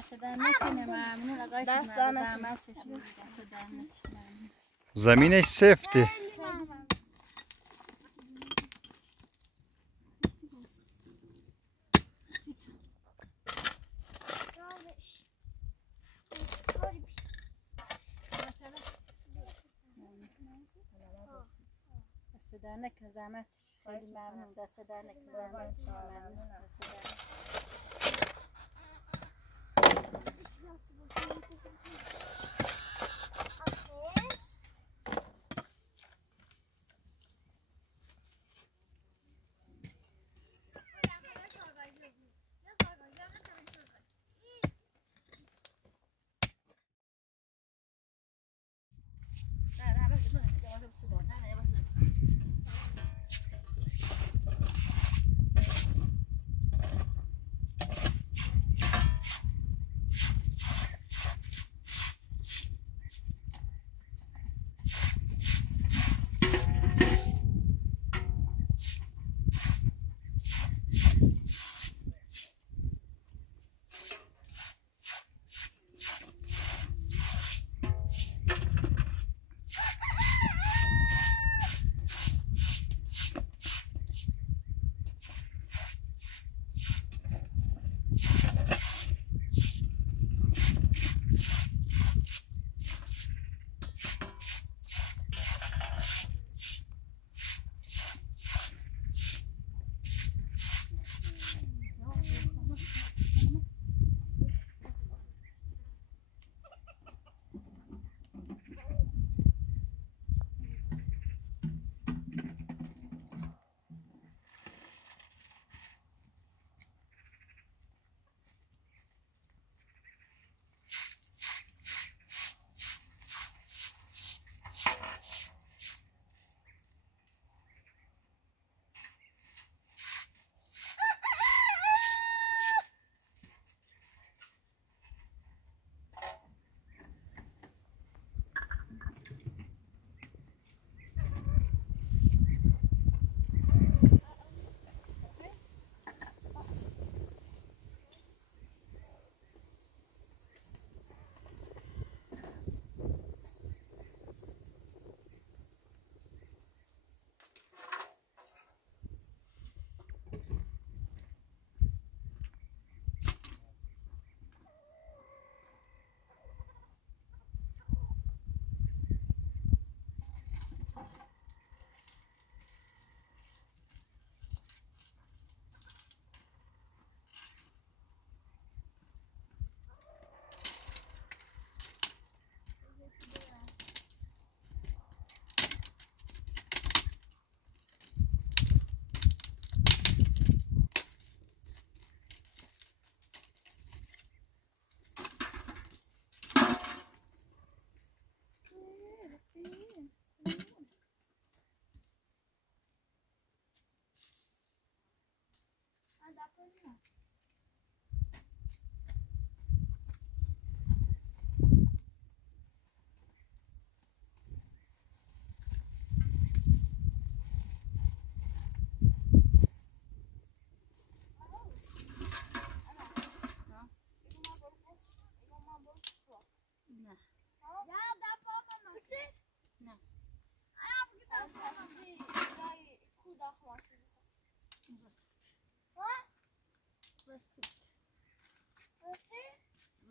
دست در نکنه ممنون آقای که زحمت کشید دست در نکنه. زمینش سفته. دست در نکنه زحمت خیلی ممنون دست در نکنه زحمت ممنون دست در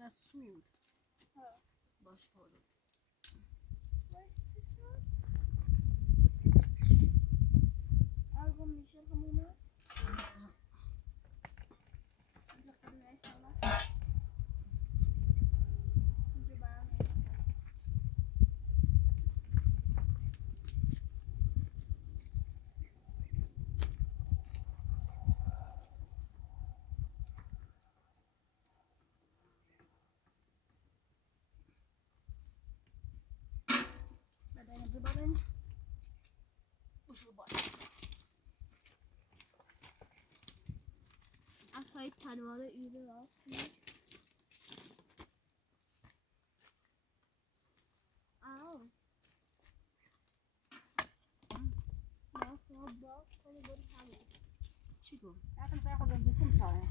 رسول باش پارو آلبوم میشه همونه افای تنوار ایره راست آو ما با کنه بری همون چی گفت؟ اصلا خودم دیدم چاره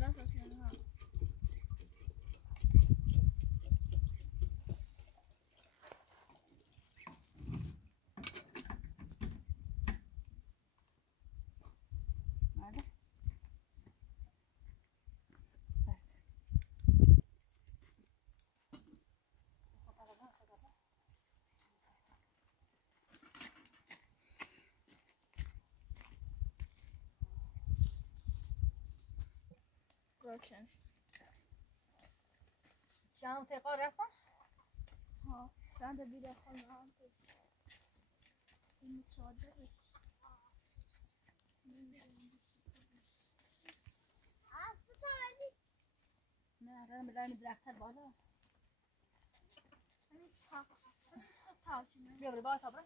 دست از ها. روشن شام تقار هستن؟ ها چند تا بیره خانه هم این چادرش نه رنم بلانی درختر بالا بیا بره باید تا بره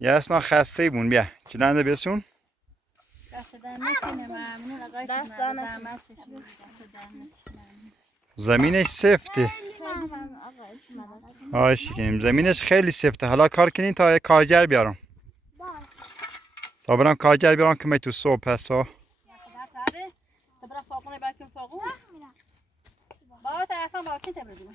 یاسنا خسته بون بیا چلنده بسون دست در نکنه ممنون آقای که زحمت کشید دست در نکنه زمینش سفته آشی کنیم زمینش خیلی سفته حالا کار کنین تا یک کارگر بیارم تا برم کارگر بیارم که می تو صبح پسا تا برم فاقونه باکن فاقون با تا اصلا باکن تبردیم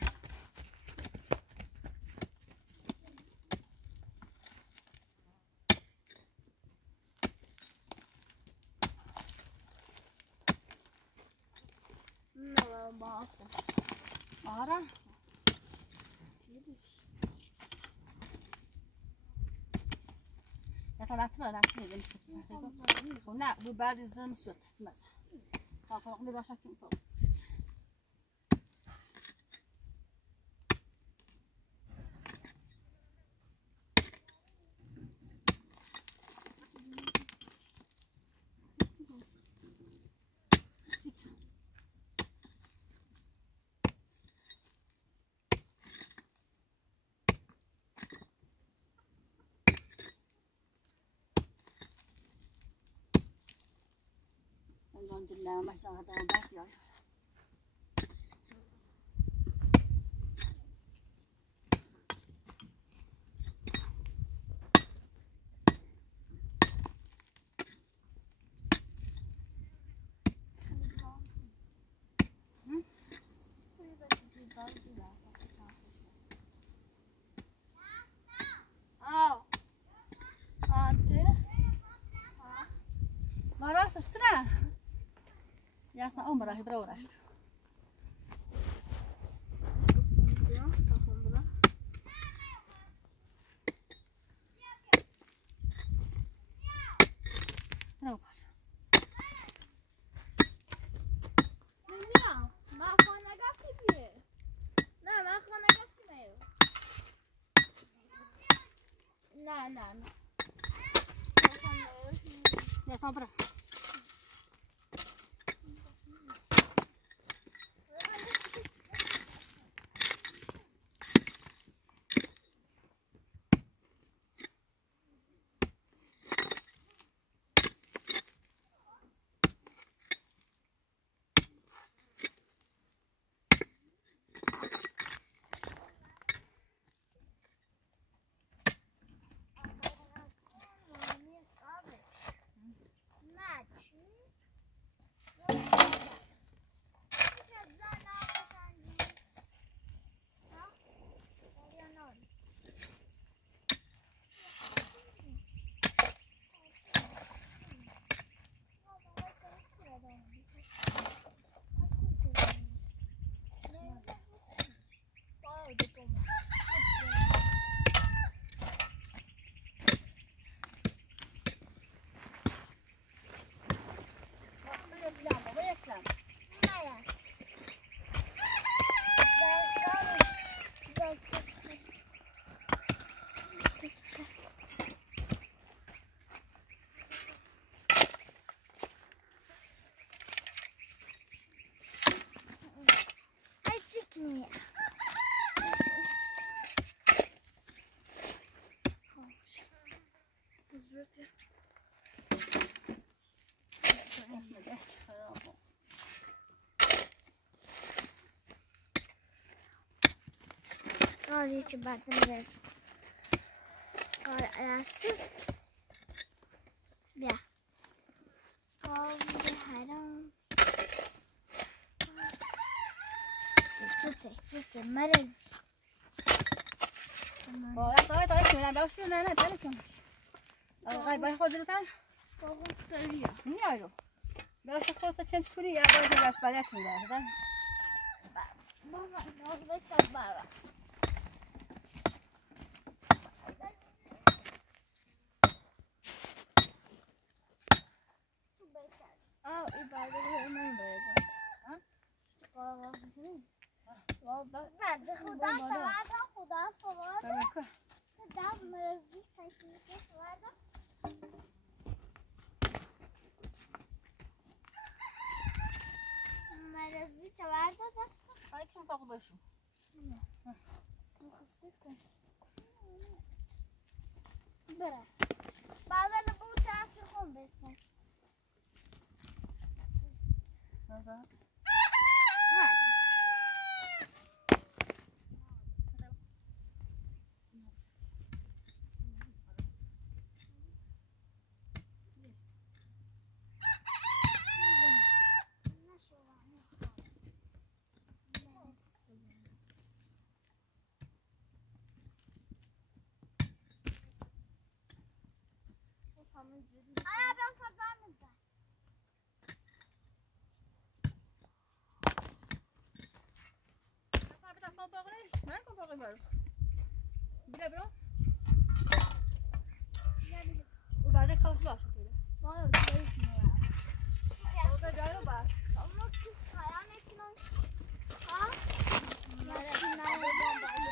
آره مثلا نتمنى نتمنى نه دو بعد زم سوت مثلا تا فاقونه باشه که فوق لا ما شاء الله باك يا ما راست اشترى يا اصلا عمره برورش نه يا صبره کاری که بعد میره کار ارسطو بیا کار هرم چطه مرز باید تایید کنم باشی نه بله کنش آقای باید خود رو تن بابا استرالیا نیای رو باشه خواست چند کوری یا باید دست باید میدارد بابا نازه تا برات این برده رو من برده خدا سواد خدا سواد دست مرزی سایتیزه سواد مرزی سواد دست سایت کن تا خودشو مخصوص کن بره بعدا بود طرف خون بستن آیا بیام سبزار نمیزن من کن باقی برو بیره برو او بعد کاش باشه بیره باید بیایش میرم اوضا جای رو بر اما کس خیام میکنم ها؟ یکی نمیدونم باید رو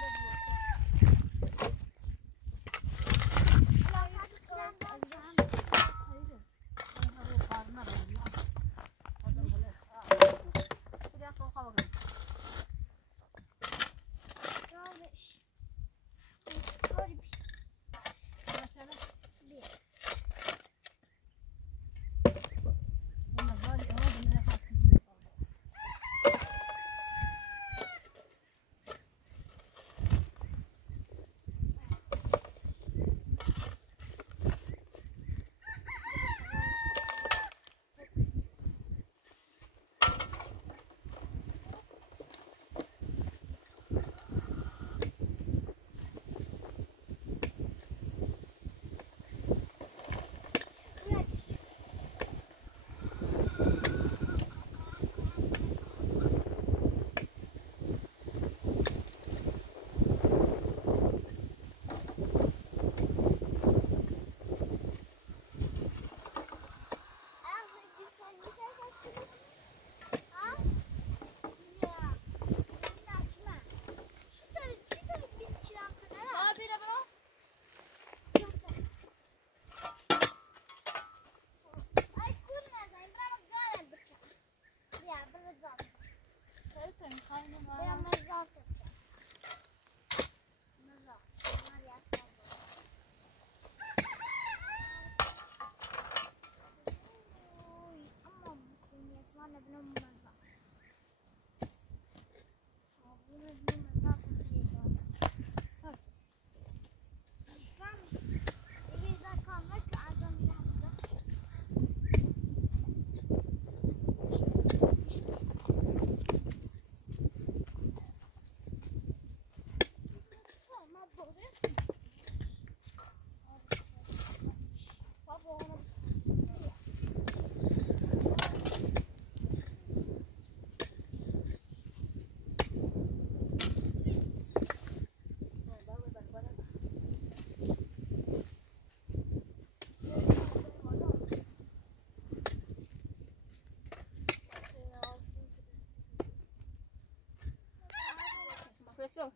Pessoal,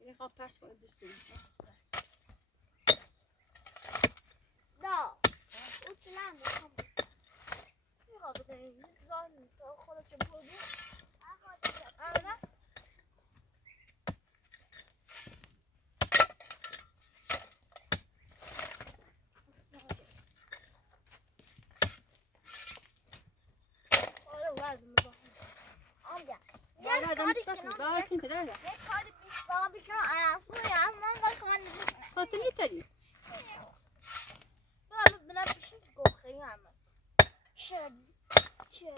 ele vai para as coisas dos filhos. دا او چلند میخواد بکنیم زن تا خودت چه بودی آره آره وارد میکنم آمده Ja, dan is dat wel. ده یه کاری بیستا بکنم عرصون یعنی باید من خاطر نیتری بلا بشون گوخه همه چردی یه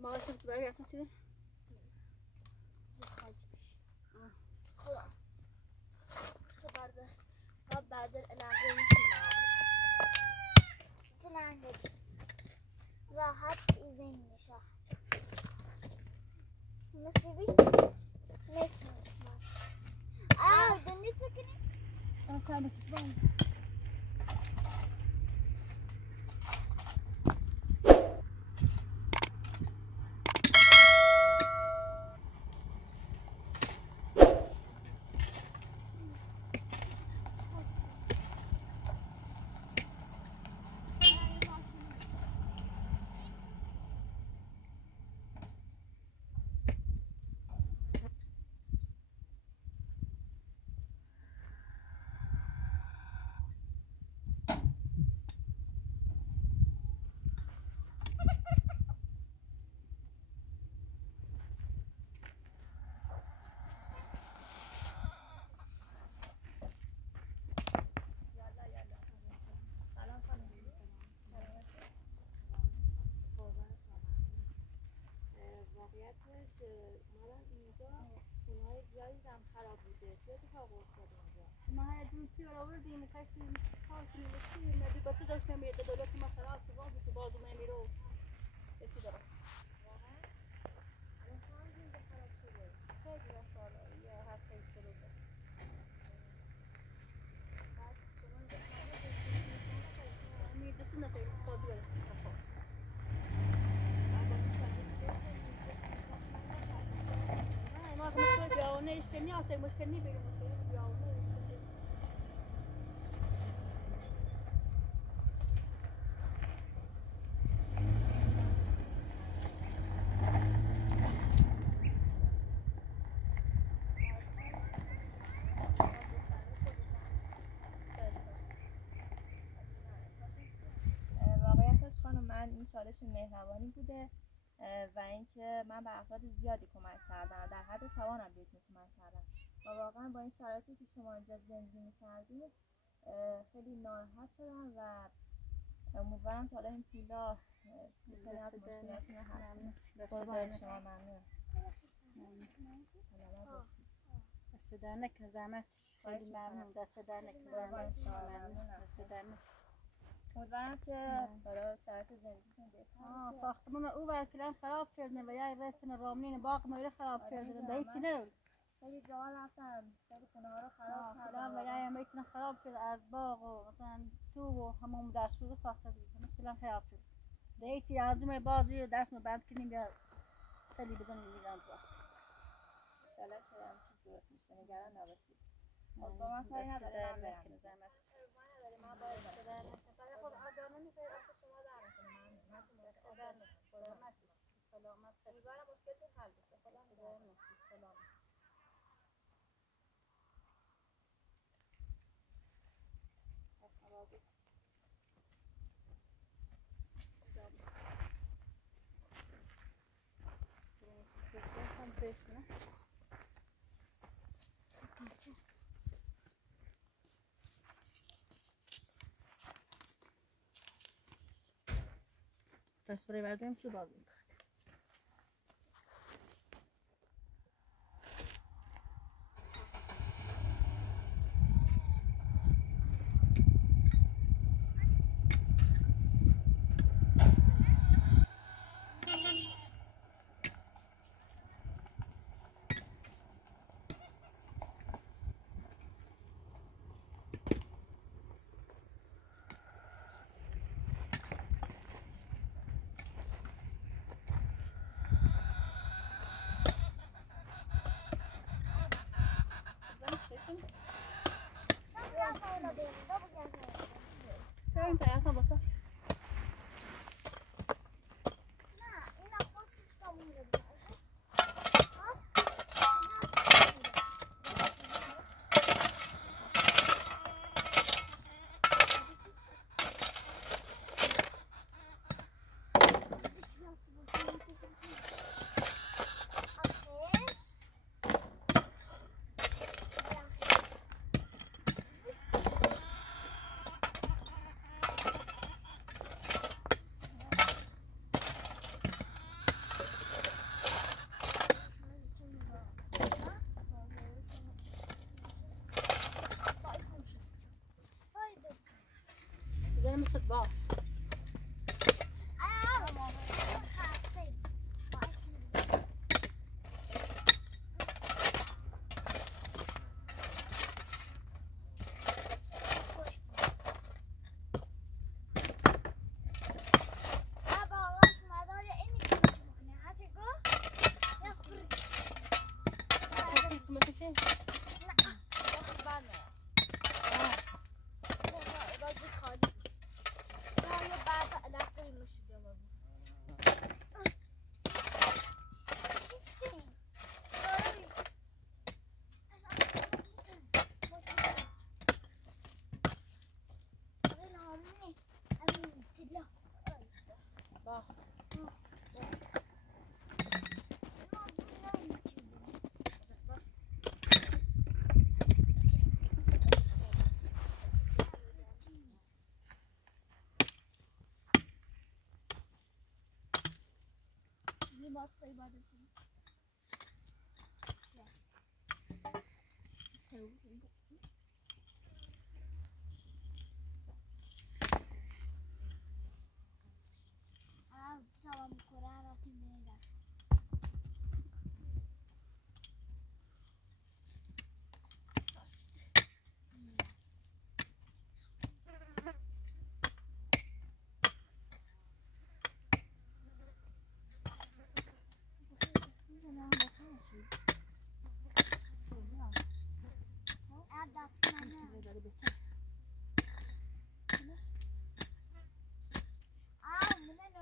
ماغل سفت برای رسم سیده بعد العقل میشینم زلنگی راحت ایزین میشه نصیبی نتیم دنی تکنی تایم سیزبان اومدم اینجا خونه‌های زیادی هم خراب بوده. چه اتفاقی افتاده اینجا؟ ما دوستی رو آوردیم می‌خواستیم کار کنیم بچیم مدی بچه داشتم یه دولت ما خراب شد بشه بازو نمیرو یکی درست واقعا الان چند روز اینجا خراب شده؟ خیلی وقت حالا یه هفته جلو بود بعد شما اینجا تنها زندگی می‌کنید؟ امید دست نفر استادی بره بعد با این شرایط بهتون اینجا سیستم نکردید؟ نه ما که مشکل بیاونه اشکنی آته مشکل نی بیرون مشکل بیاونه اشکنی واقعیتش خانم من این چالش مهربانی بوده و اینکه من به افراد زیادی کمک کردم در حد توانم بهتون کمک کردم و واقعا با این شرایطی که شما اینجا زندگی می‌کردید خیلی ناراحت شدم و امیدوارم تا حالا این پولا بتونی از مشکلاتون رو حل کنید. قربان شما ممنون. دست در نکنه زحمتش خیلی ممنون دست در نکنه زحمتش ممنون دست در نکنه امیدوارم که برای شرایط زندگیتون بهتر بشه. ساختمون او ورکلن خراب کردن و یا رفتن راملین باغ مایره خراب کردن به هیچی نرود خیلی جاها رفتن خیلی خونه ها رو خراب کردن و کردن یا میتونه خراب شده از باغ و مثلا تو و همون دستور ساخته بود مشکلا خراب شد به هیچی عزم بازی دست ما بند کنیم یا سلی بزنیم میدان تو است انشالله که همشه درست میشه نگران نباشید. با من کاری نداره من برم زحمت من باید برم خود آدانه میخوایی اصلا شما در میکنه من تو سلامت سلامت امیدوارم مشکلتون حل بشه خدا سلامت تصویر بردیم چی باز میکنه با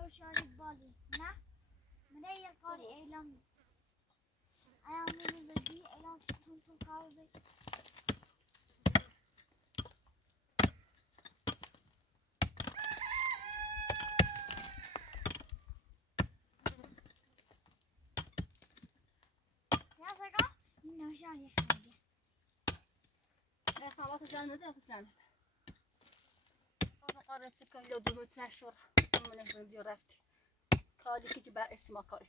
نوشانی بالی نه من یه کاری اعلام ایام روزگی اعلام ستون تو کاری یا سگا نوشانی خیلی اصلا واسه جان بده واسه جان بده قرار چیکار لو دو متر شور من نمی‌دونم رفتی کاری که جبر اسم کاری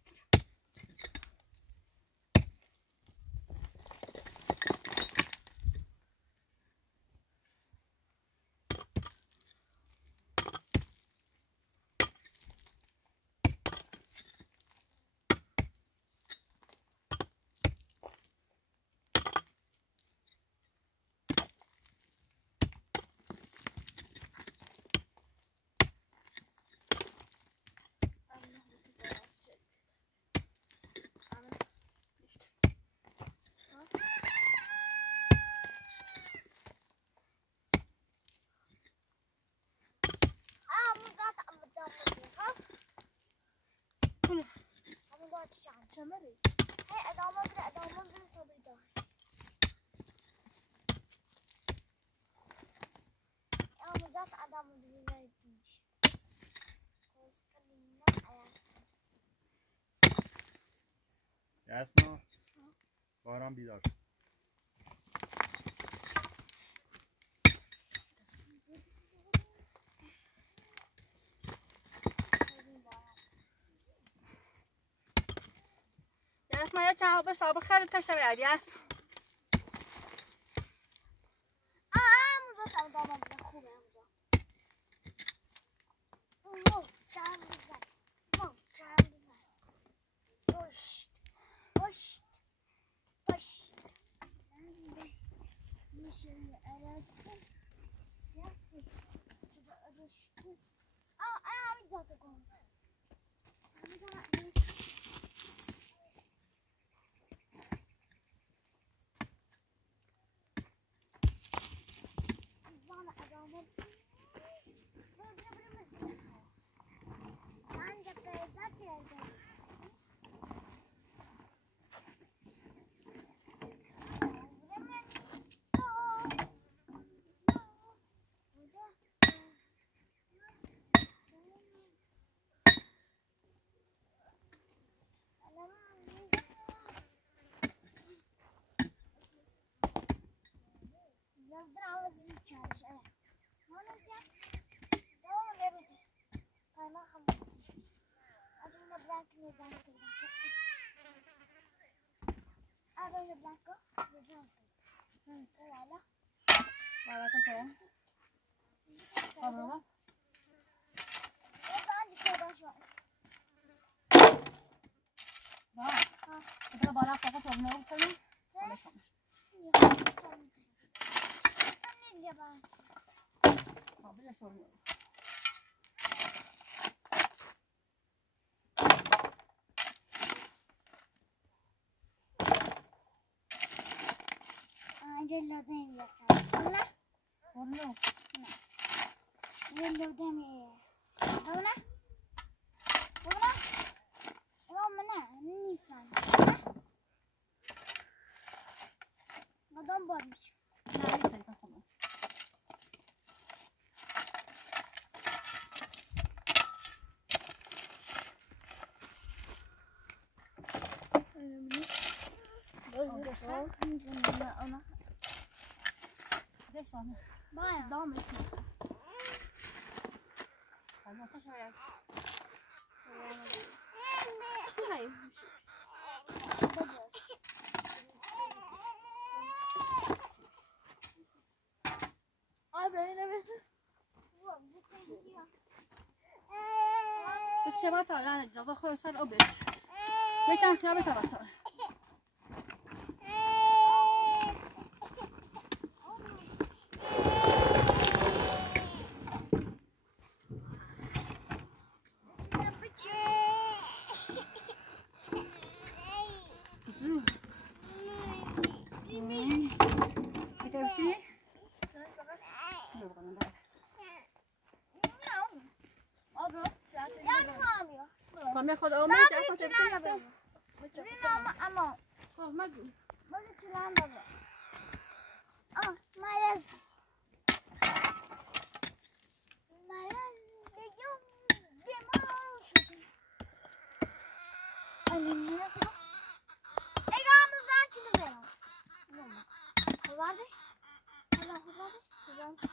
شمری هی ادامه بده تا بری داخل آموزات ادامه بده زای پیش کوس کنیم یاسنا باران بیدار اسم یا چند بار صاحب خیلی تشنه میاد یاس آموزات ادامه بده خوبه آموزات چند بزن باش میشه ارسته سیاتی چرا ارسته همین جاده کنم شورما بسازم بیا شورما جلوده میرسم نه شورما جلوده میرسم نه نه امام نه نیستم مدام بار میشه نه میتونی خودم باید دامش البته شاید چه باید تا اجازه خود سر آبش یکم خیابه تا بساره کامی خود آمد اصلا تبسه نبود اما مگو بگو چلم بابا مرز بگم دماغ شدیم مرز ای رام بزن چی بزنم خورده؟ خورده؟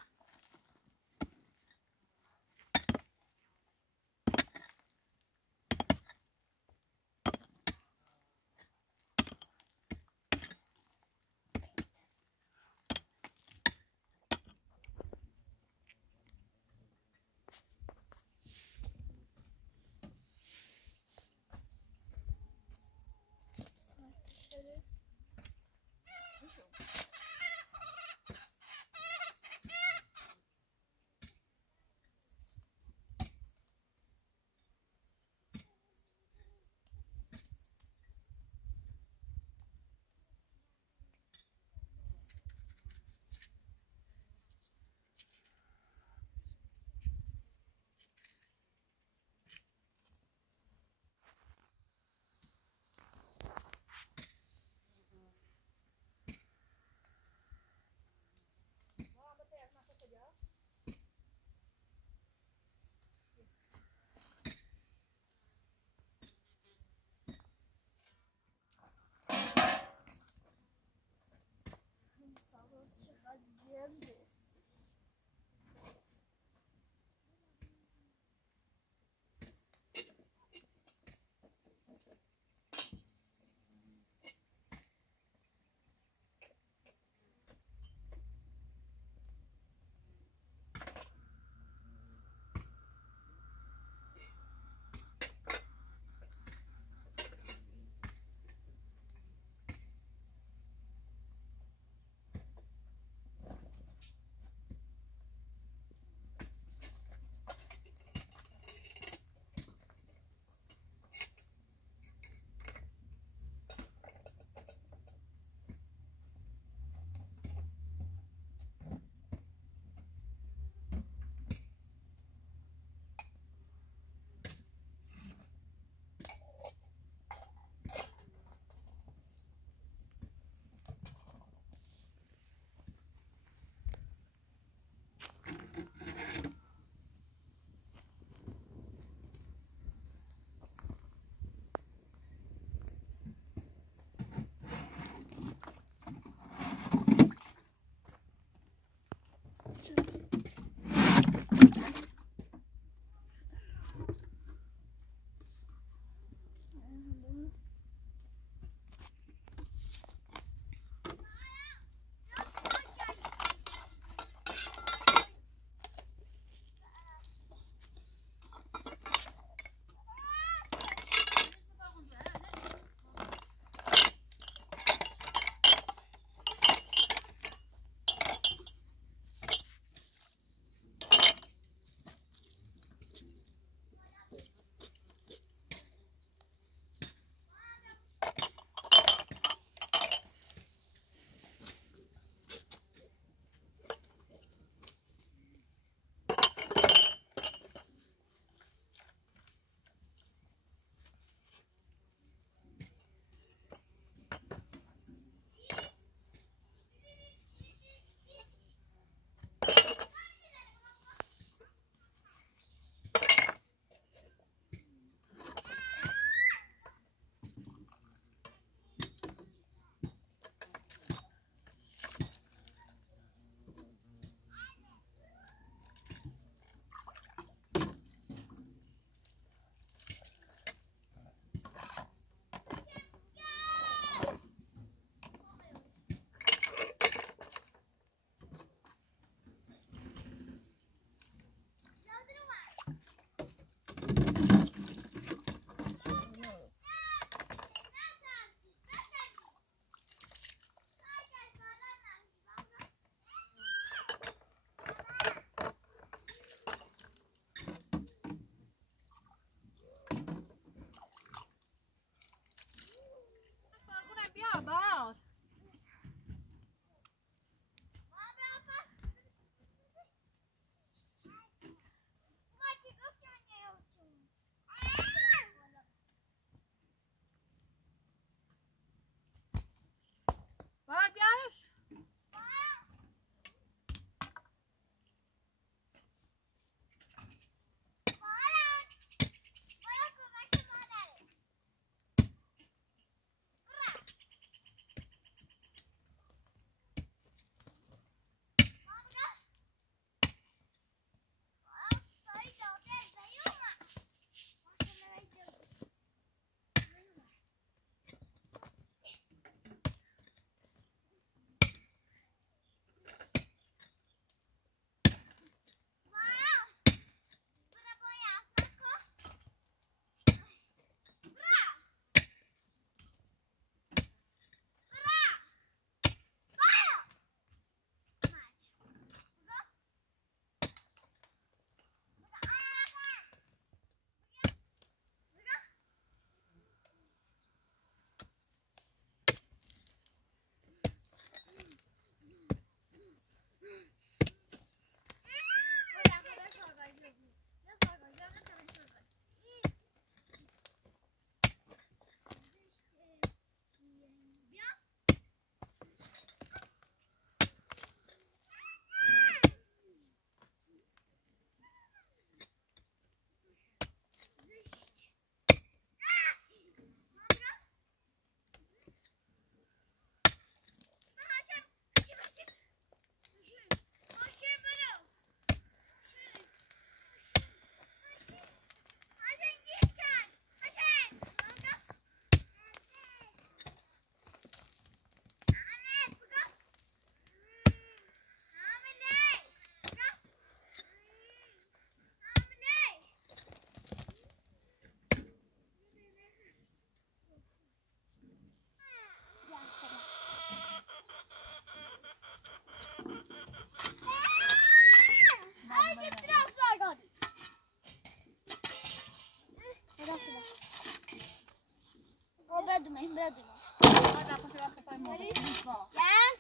برا دونم هذا كنت راح أفهم ما یس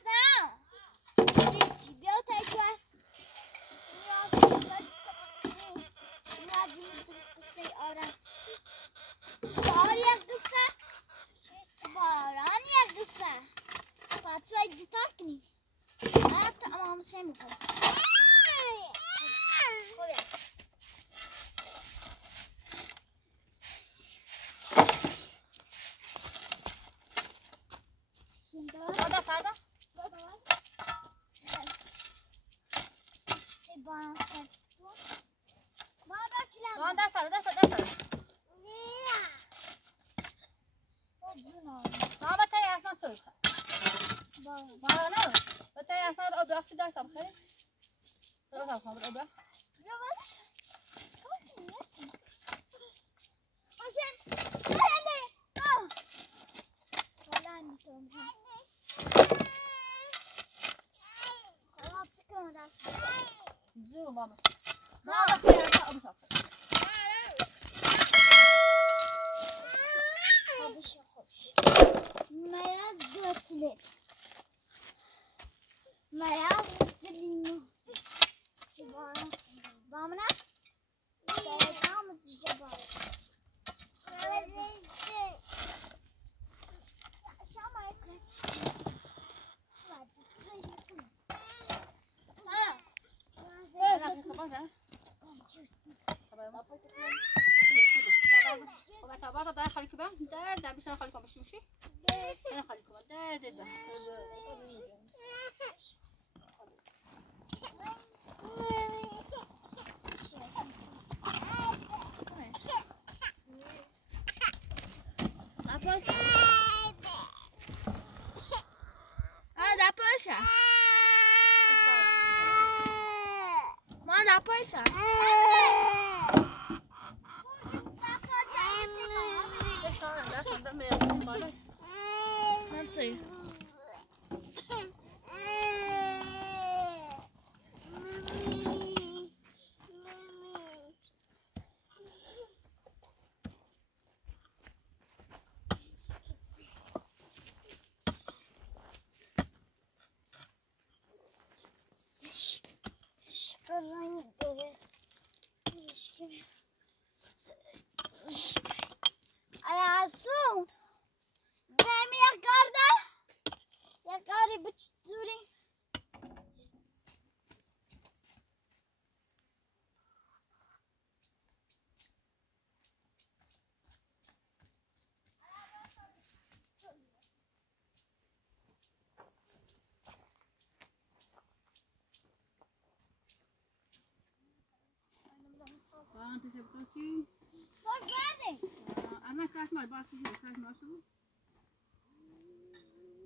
نه هیچی بیا تایی کن قصه آرام بار یک قصه باران یک قصه پادشاه دیتار کنی حتی امام حسین بکنی هذا ساده ما دست ما بتاعي اصلا سوي ما انا بتاعي اصلا ابي اصلا دايس بخير خلاص خلاص ابي زو ماما ما بتاعي ابي شاف Meyaz götürür. Meyaz götürür. Bamına? Selam mı diyeceğim? Aşağı etsin. طبعا ده خليكم بقى ده مش انا خليكم مش مشي انا خليكم ده Ah, dá pancha. Manda a pancha. Não sei. Arastu. Demi yakarda. Yakari bıçturi. انت تبقى Hoş geldin. انا كاش ما بعرف كاش ما شو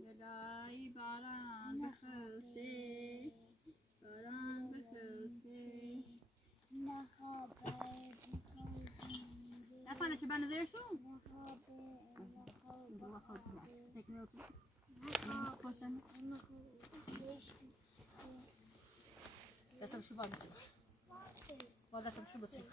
بداي باران بخلصي باران بخلصي لا فانا تبان زي شو قسم شو بعمل وقسم شو بتشوف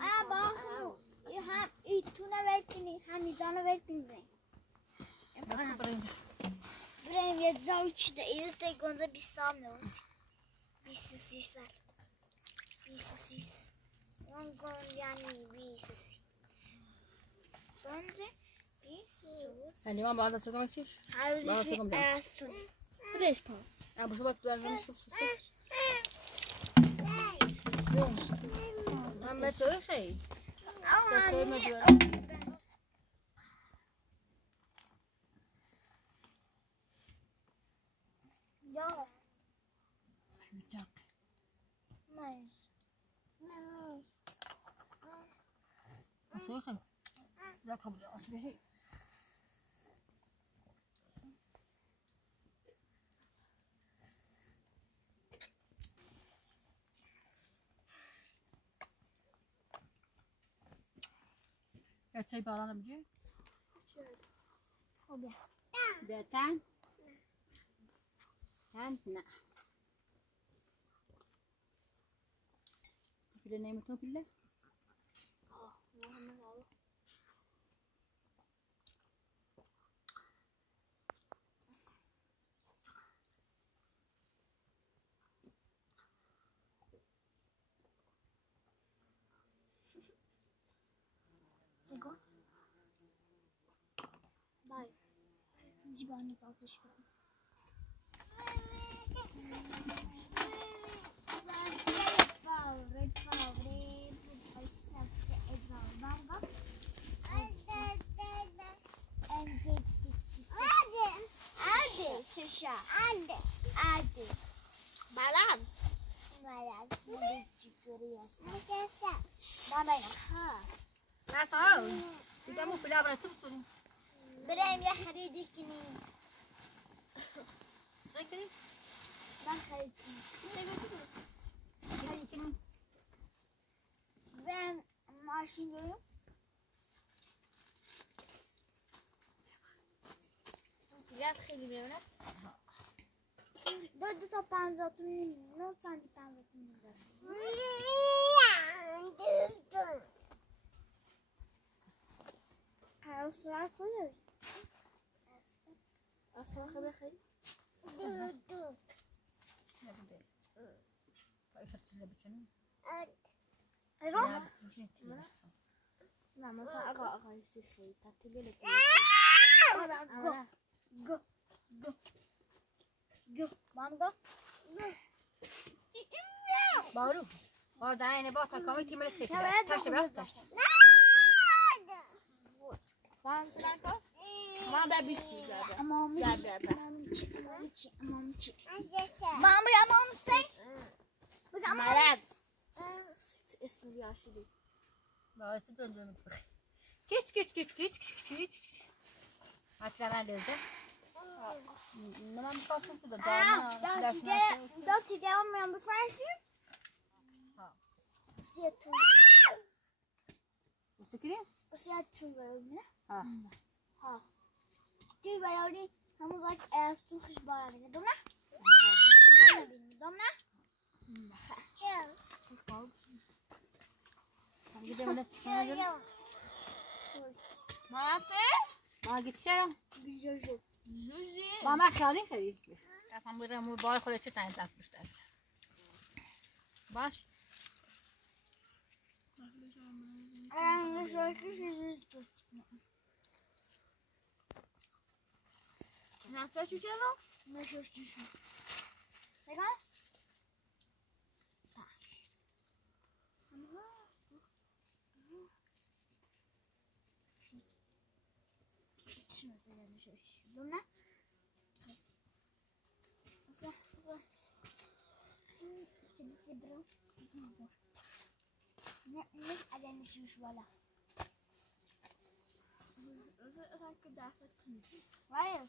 Aa bakın. Hem ituna vertini, hem idana vertini. Buraya yedza üçte irte gonza bir samnos. Bir sisler. Bir sis. Gon yani bir sis. Gonza bir sus. يعني ما بعد تسوق شيء Harus astun. Fresco. انا بشوف بتوازن شو ما تسوي خير تسوي مدورة Ya. يوتاك Nice. تسوي خير لا قبل أصبحي تسوي بالانا بجي بيتان تان نا في النيمة بالله زیبانت آتش برم دیگه مو بلا برای چه بسوریم؟ بریم یه خریدی کنیم چه کنیم؟ من خرید کنیم بریم ماشین بریم دیگر خیلی بیرونه دو تا 50 تومن 9 سانتی 50 تومن داشت اصلا خودش اصلا خیلی خیلی نه مثلا آقای خیلی تطیلی گو مام گو بارو orada aynı bak kakamı kimle Evet, tekrar taşı dokundu. bak taşı Var mısın Anko? من به 20 جاده Amam جاده Mama ya mom say. Bak ama مرض اسم یاشیدی باعث دندونم geç Hakikaten lezzetli. Ben kalktım şurada canına. Dört tane olmayan bu farşı. Ha. Siyah tu. Sıkırayım. Siyah tu var öyle. Ha. Ha. Tu var öyle. Hem uzak az tu kış bağırıyor. Domla. Şuradan bin. Domla. Gel. Sen gidelim de çıkmayalım. Mate. Ma gideceğim. Güzel. Ma makarni خرید. اصلا برم بار خودت چه تنظیم داشته. باش. Nasıl şişiyor? Nasıl şişiyor? Bakın. Taş. Şöyle şişiyor. Bu ne? Ne adını şuş valla. Hayır.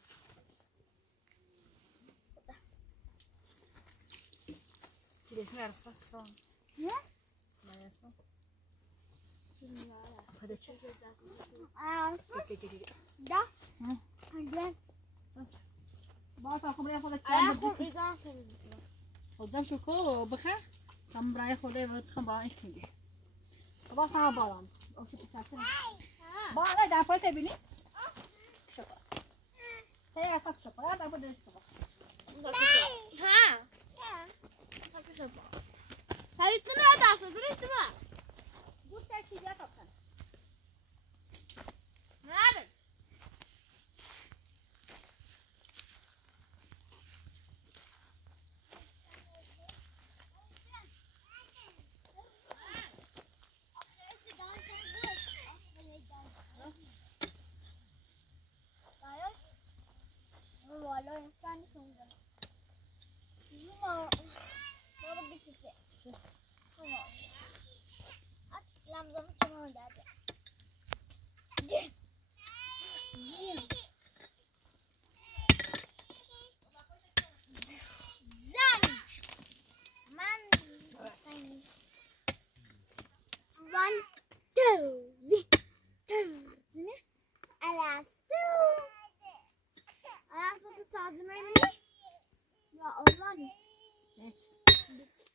Çileşme yarısı. Tamam. Ne? Yarısı. Şimdi valla. Hadi çek. Da. Hadi. باید تا خبری خودت Ayak چند kurgan senin. خودم شکو بخیر tam برای خودت وقت خم باید کنی باز هم بارم اوکی بچه‌ها بالا در پای تبینی شکو هی اصلا شکو در پای دست شکو Ha. Sayısını edersin, duruştu mu? bu şey çiğdeye kaptan Nerede? Vallahi efsane sonunda. Zuma. Baba bir sesi. Tamam. Aç lambanı kenara geldi. Gel. Zan. Man. Sen. One, two, three. Alastu. Alastu tazım elini. Ya Allah'ım. evet Bit.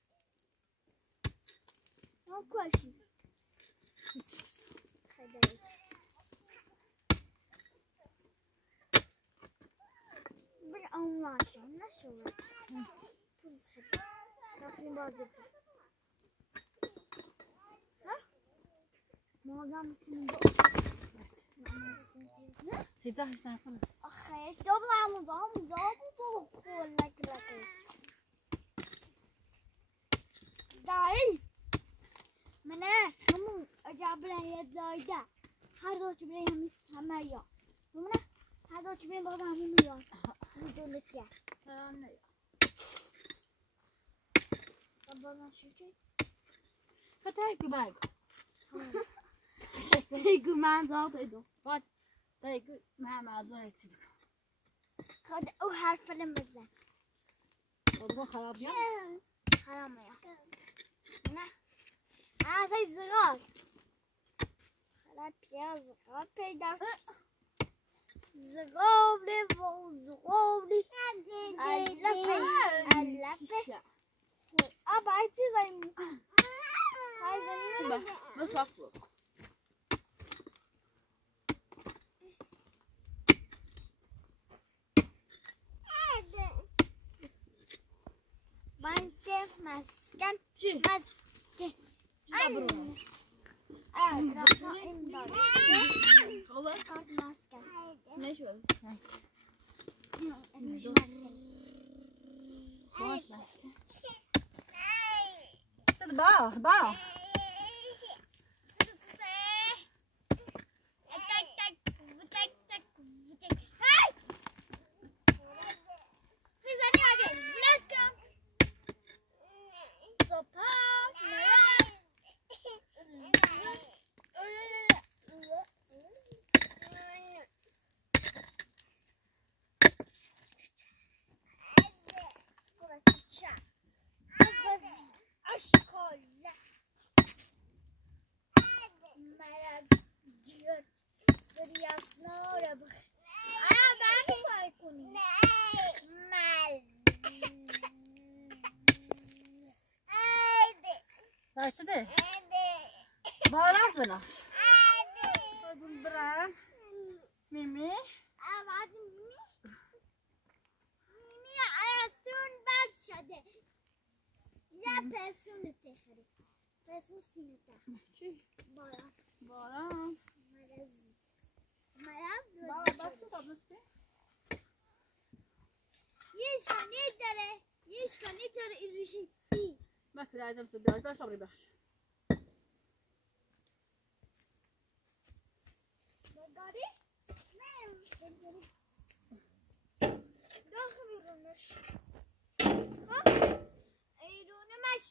Ne koşun? Hadi. Bir anlaşalım. Nasıl olur? Tuz hadi. Kapıyı bazı. Ha? Muazzam mısın? تيجي حسنا خلاص آخه دبلم زام کلک لکی دایی منه همون اجابه یه زایده هر روز برای همین همه یا منه هر روز برای بابا همین میاد میدونه که نه بابا نشوچی فتای گوبای تيجي ما زاد بعد تيجي ما زاد خد او حرف فلم بزن خب خراب يا حرام يا نه عايز زغال خلاص يا زغال پیدا زغاله و زغاله علفه ابا چیزایی عايز بس عفوا من كيف مسكن شي مسكن صبروا خلاص كارت مسكن ليش بس مش مسكن باش صد با صدق بارم بنا برام ميمي ميمي عرستون بد شده یه پسونه تخری پسون سینه تخری بارم مرض یش کنی داره این ریشی ما كده عايزة تصدقي باش صبري باش بگاری؟ داخل میرونش خب ایرونه مش